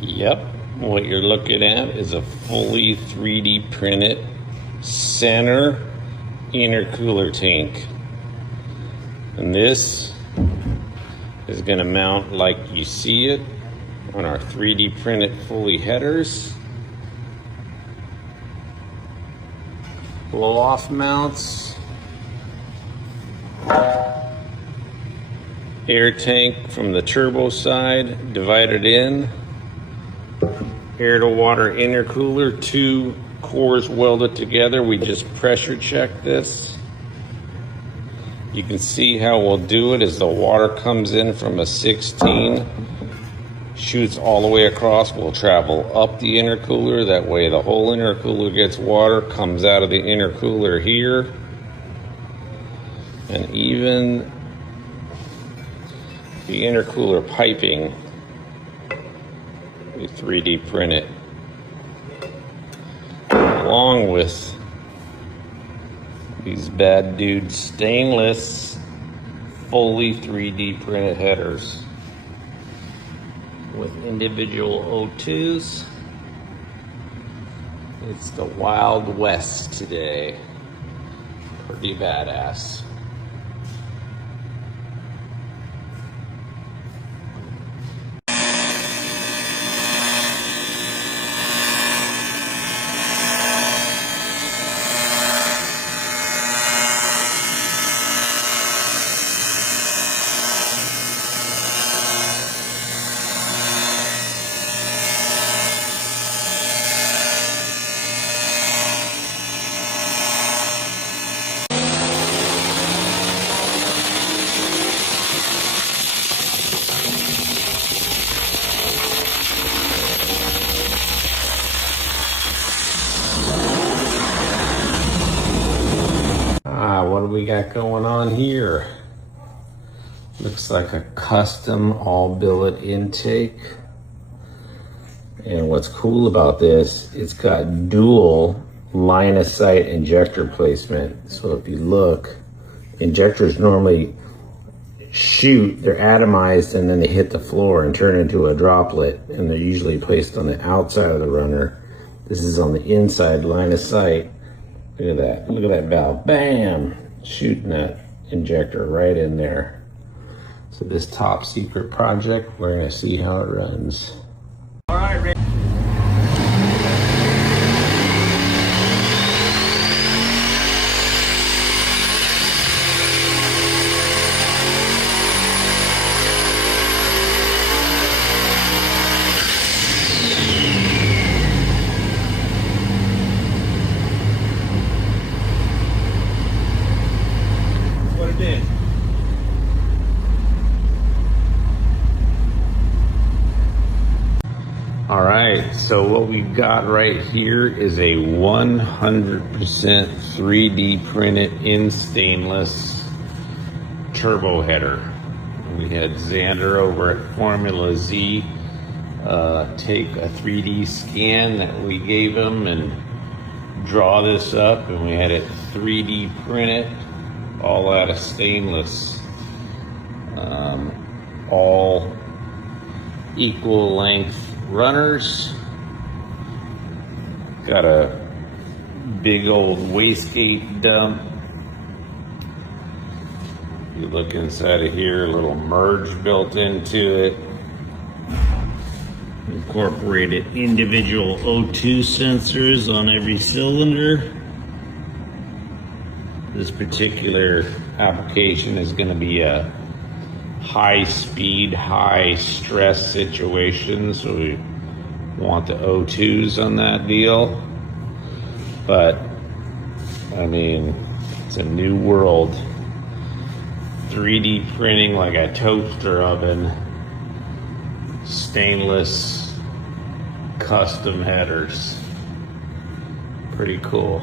Yep, what you're looking at is a fully 3D printed center intercooler tank. And this is going to mount like you see it on our 3D printed fully headers. Blow off mounts. Air tank from the turbo side divided in. Air to water intercooler, 2 cores welded together. We just pressure check this. You can see how we'll do it as the water comes in from a 16, shoots all the way across. We'll travel up the intercooler. That way the whole intercooler gets water, comes out of the intercooler here. And even the intercooler piping, we 3D print it, along with these bad dude stainless fully 3D printed headers with individual O2s. It's the Wild West today. Pretty badass. What do we got going on here? Looks like a custom all billet intake. And what's cool about this, it's got dual line of sight injector placement. So if you look, injectors normally shoot, they're atomized and then they hit the floor and turn into a droplet, and they're usually placed on the outside of the runner. This is on the inside line of sight. Look at that, look at that valve, bam! Shooting that injector right in there. So this top secret project, we're gonna see how it runs. All right, Rick. What it did. All right, so what we've got right here is a 100% 3D printed in stainless turbo header. We had Xander over at Formula Z take a 3D scan that we gave him and draw this up, and we had it 3D printed all out of stainless, all equal length runners. Got a big old wastegate dump. You look inside of here, a little merge built into it. Incorporated individual O2 sensors on every cylinder. This particular application is going to be a high speed, high stress situation, so we want the O2s on that deal. But I mean, it's a new world. 3D printing like a toaster oven, stainless custom headers. Pretty cool.